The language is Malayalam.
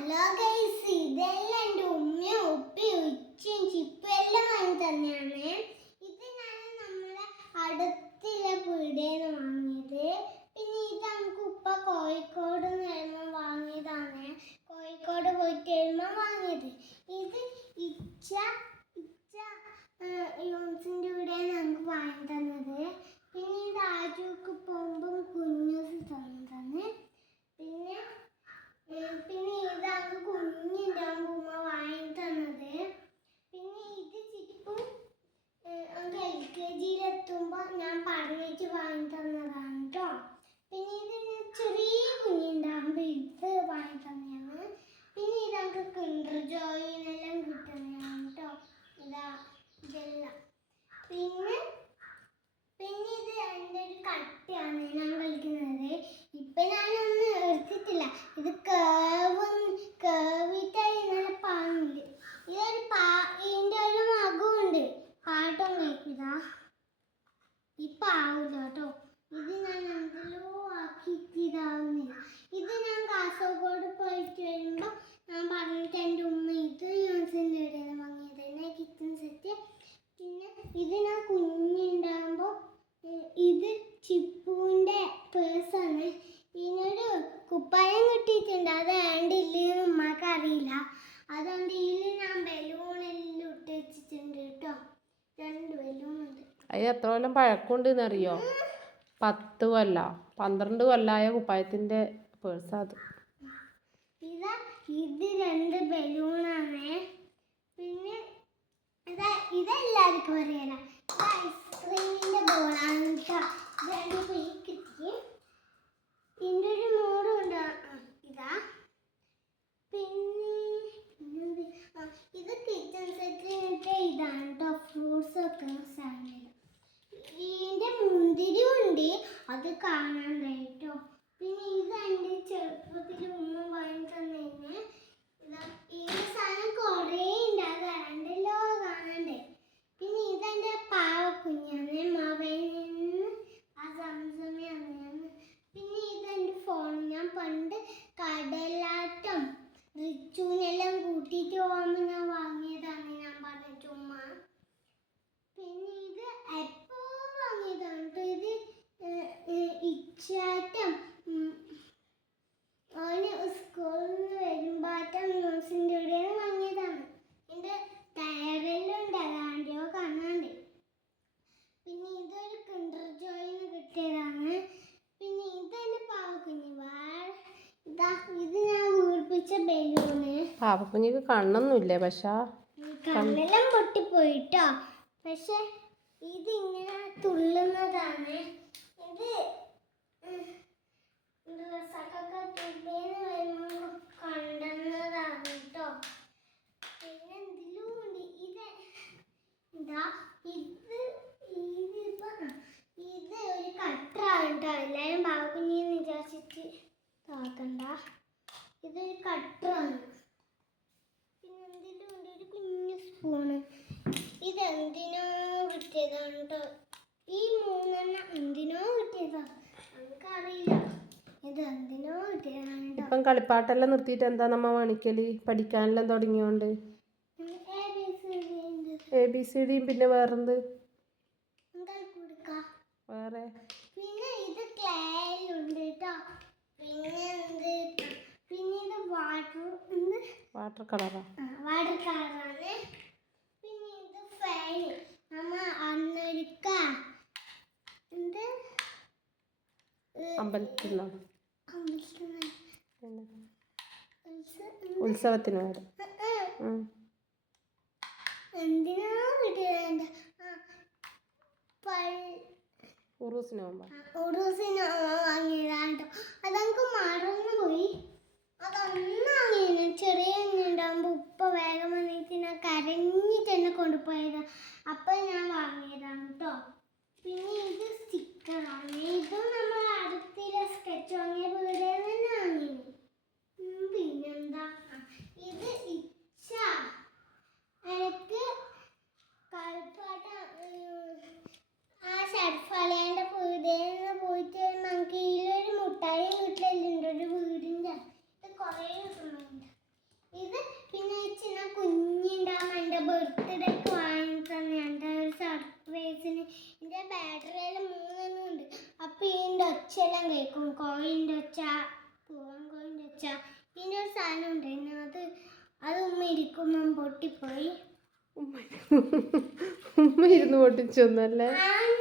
ഹലോ ഗൈസ്, ഇതെല്ലാം എൻ്റെ ഉമ്മയും ഉപ്പയും ഉച്ചയും ചിപ്പും എല്ലാം വാങ്ങി തന്നെയാണ്. ഇത് ഞാൻ നമ്മളെ അടുത്തുള്ള പീടികയിൽ നിന്ന് വാങ്ങിയത്. പിന്നെ ഇത് നമുക്ക് ഉപ്പ കോഴിക്കോട് നിന്ന് വാങ്ങിയതാണ്. കോഴിക്കോട് പോയിട്ട് വരുമ്പോൾ വാങ്ങിയത്. ഇത് ഇച്ച യൂൺസിൻ്റെ കൂടെയാണ് നമുക്ക് വാങ്ങി തന്നത്. പിന്നെ ഇത് ആജുക്ക് പോകുമ്പം കുഞ്ഞൂസ് തന്നതാണ്. പിന്നെ ഇതാണ് കുഞ്ഞിണ്ടാകുമ്പോൾ ഉമ്മ വാങ്ങി തന്നത്. പിന്നെ ഇത് ചിപ്പും LKG-യിലെത്തുമ്പോൾ ഞാൻ പറഞ്ഞിട്ട് വാങ്ങി തന്നതാണ് കേട്ടോ. പിന്നെ ഇത് ചെറിയ കുഞ്ഞിണ്ടാകുമ്പോൾ ഇത് വാങ്ങി തന്നെയാണ്. പിന്നെ ഇതൊക്കെ കിൻഡർ ജോയിനെല്ലാം കിട്ടുന്നതാണ് കേട്ടോ. ഇതെല്ലാം പിന്നെ ഇത് എൻ്റെ ഒരു കട്ടയാണ് ഞാൻ കളിക്കുന്നത്. ഇപ്പം ഞാനൊന്നും എടുത്തിട്ടില്ല. ഇത് കേവിട്ടായി ഇങ്ങനെ പാങ്ങില്ല. ഇതിൻ്റെ ഒരു മകമുണ്ട്, പാട്ടം കേൾക്കുക. ഇപ്പം ആവില്ല കേട്ടോ. ഇത് ഞാൻ എന്തെല്ലോ ആക്കിയിട്ട് ഇതാവുന്നില്ല. ഇത് ഞാൻ കാസർഗോഡ് പോയിട്ട് വരുമ്പോൾ ഞാൻ പറഞ്ഞിട്ട് എൻ്റെ ഉമ്മ ഇത് യൂൺസിൻ്റെ ഇടയിൽ വാങ്ങിയത് തന്നെ കിച്ചൺ സെറ്റ്. പിന്നെ ഇത് ഞാൻ കുഞ്ഞുണ്ടാകുമ്പോൾ ഇത് ചിപ്പുവിൻ്റെ പേഴ്സാണ്. ഇതിനൊരു കുപ്പായം കിട്ടിയിട്ടുണ്ട്. അത് വേണ്ടില്ലെന്ന് ഉമ്മക്ക് അറിയില്ല. അതുകൊണ്ട് ഇതിൽ ഞാൻ ബലൂണെല്ലാം ഇട്ട് വെച്ചിട്ടുണ്ട് കേട്ടോ. 2 ബലൂണുണ്ട്. അത് എത്ര കൊല്ലം പഴക്കമുണ്ടെന്ന് അറിയോ? 10 കൊല്ലം 12 കൊല്ലമായ കുപ്പായത്തിൻ്റെ പേഴ്സാ അത്. ഇത് 2 ബലൂണാണ്. പിന്നെ ഇതെല്ലാവർക്കും അറിയാലോ. ഇത് ഐസ്ക്രീമിൻ്റെ ബോളാണ് കേട്ടോ. ഇതാണ് പോയി കിട്ടി. ഇതിൻ്റെ ഒരു മൂടുണ്ട്. ഇതാ. പിന്നെ ഇത് കിച്ചൺ സെറ്റിൻ്റെ ഇതാണ് കേട്ടോ. ഫ്രൂട്ട്സ് വെക്കുന്ന സാധനം. ഇതിൻ്റെ മുന്തിരി ഉണ്ട്, അത് കാണാണ്ടായിട്ടോ. പിന്നെ ഇത് എൻ്റെ ചെറുപ്പത്തിൽ ഉമ്മ വാങ്ങി തന്നെ. ഈ സാധനം കുറേ ഉണ്ട്, അത് വേണ്ടല്ലോ കാണണ്ടേ. പിന്നെ ഇതെൻ്റെ പാവക്കുഞ്ഞാണ്, മവയിൽ നിന്ന് ആ സംസമയാണ്. പിന്നെ ഇതെൻ്റെ ഫോൺ. ഞാൻ പണ്ട് കടലാട്ടം റിച്ചുവിനെല്ലാം കൂട്ടിയിട്ട് പോകുമ്പോൾ ഞാൻ വാങ്ങിയതാണ്, ഞാൻ പറഞ്ഞിട്ട് ഉമ്മ. പിന്നെ ഇത് എപ്പോൾ വാങ്ങിയതാണ് കേട്ടോ. ഇത് ഇച്ചാട്ടം അവന് സ്കൂളിൽ നിന്ന് വരുമ്പോഴാട്ടം ന്യൂസിൻ്റെ കൂടെയാണ് വാങ്ങിയതാണ്. എൻ്റെ ടയറെല്ലാം ഉണ്ട്, അതാണ്ടിയോ കാണാണ്ട്. പിന്നെ ഇതൊരു കിൻഡർ ജോയിന്ന് കിട്ടിയതാണ്. പിന്നെ ഇതെൻ്റെ പാവക്കുഞ്ഞ്. ഇത് ഞാൻ വീർപ്പിച്ച ബലൂണ്. പാവക്കുഞ്ഞിക്ക് കണ്ണൊന്നുമില്ലേ? പക്ഷെ കണ്ണെല്ലാം പൊട്ടിപ്പോയിട്ടോ. പക്ഷെ ഇതിങ്ങനെ തുള്ളുന്നതാണ്. ഇത് ഡ്രസ്സൊക്കെ തുള്ളിയെന്ന് വരുമ്പോൾ കണ്ടുന്നതാണ് കേട്ടോ. പിന്നെ എന്തിലും ഉണ്ട്. ഇത് ഒരു കട്ടറാണ് കേട്ടോ. എല്ലാവരും പാവക്കുഞ്ഞിന്ന് വിചാരിച്ചിട്ട് താക്കണ്ട. ഇതൊരു കട്ടറാണ്. പിന്നെ എന്തിലും ഉണ്ട് ഒരു കുഞ്ഞു സ്പൂണ്. ഇതെന്തിനോ കിട്ടിയതാണ് കേട്ടോ. ഈ 3 എന്തിനോ കിട്ടിയതാണ്, നമുക്കറിയില്ല. ഇത് എന്തിനോ കിട്ടിയതാണ് കേട്ടോ. ഇപ്പം കളിപ്പാട്ടെല്ലാം നിർത്തിയിട്ട് എന്താ നമ്മ കാണിക്കല്? പഠിക്കാനെല്ലാം തുടങ്ങിയോണ്ട് ABCD. പിന്നെ വേറെന്ത് വേറെ? പിന്നെ ഇത് ക്ലേയിലുണ്ട് കേട്ടോ. പിന്നെ ഇത് വാട്ടർ കളറാ. വാട്ടർ കളറാണ്. പിന്നെ ഇത് ഫാൻ. നമ്മ അന്നൊരുക്ക ഉത്സവത്തിന് വരെ എന്തിനാ കിട്ടിയത്? ഉറൂസിന് പോകുമ്പോ വാങ്ങിയതാണ്ടോ. അതങ്ങ് മറന്നു പോയി. അതൊന്നാണ് ചെറിയ ഉണ്ടാകുമ്പോൾ ഉപ്പ വേഗം വന്നിട്ട് ഞാൻ കരഞ്ഞിട്ട് എന്നെ കൊണ്ടുപോയതാണ്. അപ്പം ഞാൻ വാങ്ങിയതാണ് കേട്ടോ. പിന്നെ ഇത് സ്റ്റിക്കറാണ്. ഇതും നമ്മൾ അടുത്തില്ല സ്കെച്ച് വാങ്ങിയ വീട് തന്നെ വാങ്ങിയത്. പിന്നെന്താ, ഇത് ഇച്ച എനിക്ക് കളിപ്പാട്ട ആ ഷർഫാലിയാൻ്റെ വീടിൽ നിന്ന് പോയിട്ട് നമുക്ക് ഇതിലൊരു മുട്ടായി കിട്ടില്ല. ഒച്ചെല്ലാം കേൾക്കും, കോഴിൻ്റെ ഒച്ച, പൂവൻ കോഴിൻ്റെ ഒച്ച. പിന്നെ ഒരു സാധനം ഉണ്ടായിരുന്നു, അത് ഉമ്മ ഇരിക്കുമ്പം പൊട്ടിപ്പോയി. ഉമ്മ ഇരുന്ന് പൊട്ടിച്ചൊന്നല്ലേ? ആന്ന്